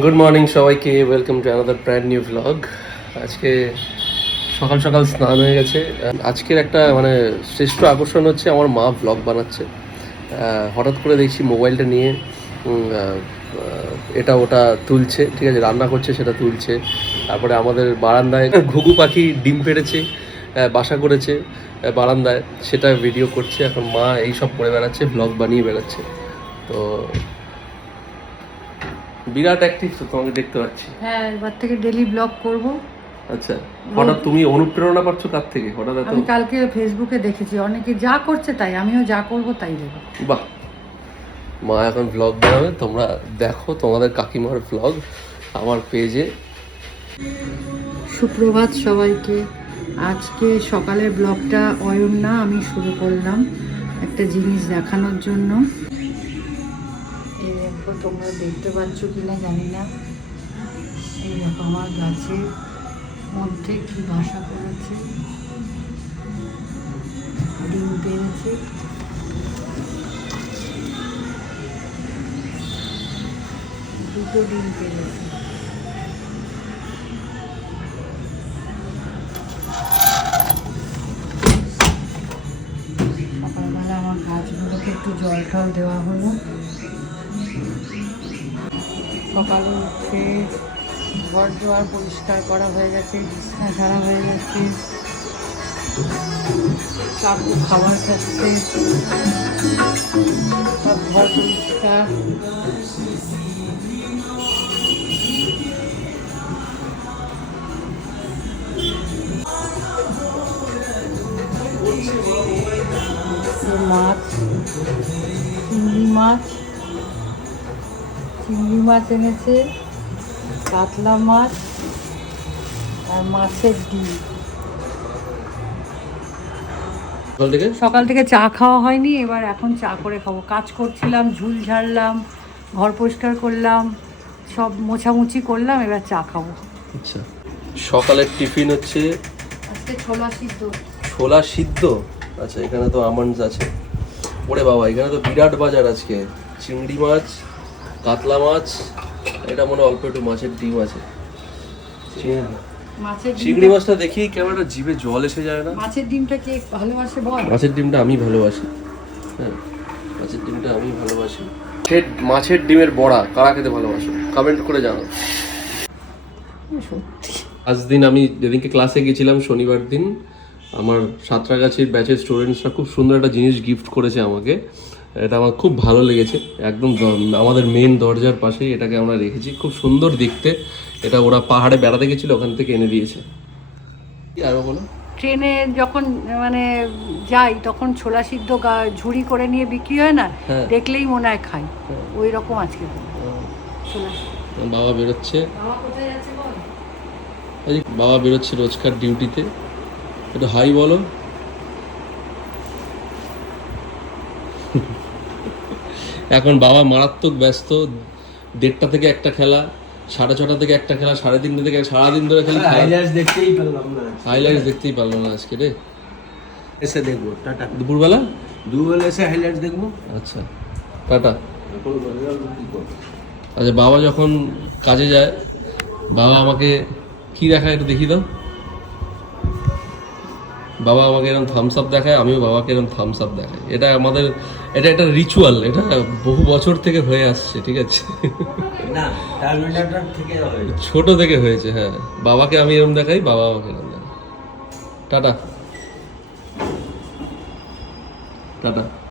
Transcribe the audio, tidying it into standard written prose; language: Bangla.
গুড মর্নিং সবাইকে, welcome to another brand new vlog. আজকে সকাল সকাল স্নান হয়ে গেছে। আজকের একটা শ্রেষ্ঠ আকর্ষণ হচ্ছে আমার মা ভ্লগ বানাচ্ছে। হঠাৎ করে দেখছি মোবাইলটা নিয়ে এটা ওটা তুলছে, ঠিক আছে, রান্না করছে সেটা তুলছে। তারপরে আমাদের বারান্দায় ঘুঘু পাখি ডিম পেড়েছে, বাসা করেছে বারান্দায়, সেটা ভিডিও করছে। এখন মা এই সব করে বেড়াচ্ছে, ভ্লগ বানিয়ে বেড়াচ্ছে। তো বিরাট অ্যাক্টিভ তো, তোমাকে দেখতে পাচ্ছি। হ্যাঁ, এবার থেকে ডেইলি ব্লগ করব। আচ্ছা, হঠাৎ তুমি অনুপ্রেরণা পাচ্ছ কার থেকে? হঠাৎ এত? আমি কালকে ফেসবুকে দেখেছি অনেকে যা করছে তাই আমিও যা করব তাই দেবো। বাহ, মা এখন ভ্লগ বানাবে, তোমরা দেখো তোমাদের কাকিমার ভ্লগ আমার পেজে। সুপ্রভাত সবাইকে। আজকে সকালের ব্লগটা অয়ন না আমি শুরু করলাম একটা জিনিস দেখানোর জন্য। এই দেখো, তোমরা দেখতে পাচ্ছ কিনা জানি না। এই দেখো আমার গাছের মধ্যে কি বাসা করেছে, ডিম পেড়েছে। দুটো ডিম পেড়েছে। সকালবেলা আমার গাছগুলোকে একটু জল টল দেওয়া হলো। সকালে উঠে ঘর দুয়ার পরিষ্কার করা হয়ে গেছে, বিছানা ঝাড়া হয়ে গেছে, কাকু খাবার খাচ্ছে, সব ঘর পরিষ্কার। মাছ, চিংড়ি মাছ এনেছে, কাতলা মাছ আর মাছের ডিম। সকাল থেকে চা খাওয়া হয়নি, এবার এখন চা করে খাবো। কাজ করছিলাম, ঝুল ঝাড়লাম, ঘর পরিষ্কার করলাম, সব মোছামুছি করলাম, এবার চা খাবো। আচ্ছা, সকালের টিফিন হচ্ছে আজকে ছোলা সিদ্ধ। ছোলা সিদ্ধ। আচ্ছা, এখানে তো আমন্ডস আছে। ওরে বাবা, এখানে তো বিরাট বাজার আজকে। চিংড়ি মাছ, কাতলা মাছ, এটা মনে অল্প একটু মাছের ডিম আছে। চিংড়ি মাছটা দেখি কেমন একটা জিভে জল এসে যায় না? মাছের ডিমটা কে ভালোবাসে বল? মাছের ডিমটা আমি ভালোবাসি। হ্যাঁ, মাছের ডিমটা আমি ভালোবাসি। মাছের ডিমের বড়া কারা খেতে ভালোবাসো? কমেন্ট করে জানাও। সত্যি আজ দিন আমি যেদিনকে ক্লাসে গেছিলাম, শনিবার দিন, আমার সাঁতরাগাছির ব্যাচের স্টুডেন্টসরা খুব সুন্দর একটা জিনিস গিফট করেছে আমাকে। এটা আমার খুব ভালো লেগেছে। একদম আমাদের মেন দরজার পাশেই এটাকে আমরা রেখেছি, খুব সুন্দর দেখতে। এটা ওরা পাহাড়ে বেড়াতে গেছিল, ওখান থেকে এনে দিয়েছে। আরো বলো। ট্রেনে যখন যাই তখন ছোলা সিদ্ধ ঝুড়ি করে নিয়ে বিক্রি হয় না, দেখলেই মনে হয় খাই। ওই রকম আজকে ছোলা সিদ্ধ। বাবা বেরোচ্ছে। বাবা কোথায় যাচ্ছে বল? বাবা বেরোচ্ছে রোজকার ডিউটিতে। একটু হাই বলো। এখন বাবা মারাত্মক ব্যস্ত। 1:30 থেকে একটা খেলা, 6:30 থেকে একটা খেলা, 3:30 থেকে সারাদিন ধরে খেলা। হাইলাইটস দেখতেই পারলাম না আজকে রে। এসে দেখবো, টাটা। দুপুরবেলা এসে হাইলাইটস দেখবো। আচ্ছা, টাটা। আচ্ছা, বাবা যখন কাজে যায়, বাবা আমাকে কি দেখায় একটু দেখিয়ে দাও। বাবা আমাকে এরকম থামস আপ দেখায়, আমিও বাবাকে এরকম থামস আপ দেখাই। এটা আমাদের, এটা একটা রিচুয়াল, এটা বহু বছর থেকে হয়ে আসছে, ঠিক আছে? না, টার্মিনেটর থেকে ছোট থেকে হয়েছে। হ্যাঁ, বাবাকে আমি এরকম দেখাই, বাবা আমাকে এরকম দেখায়। Tata tata.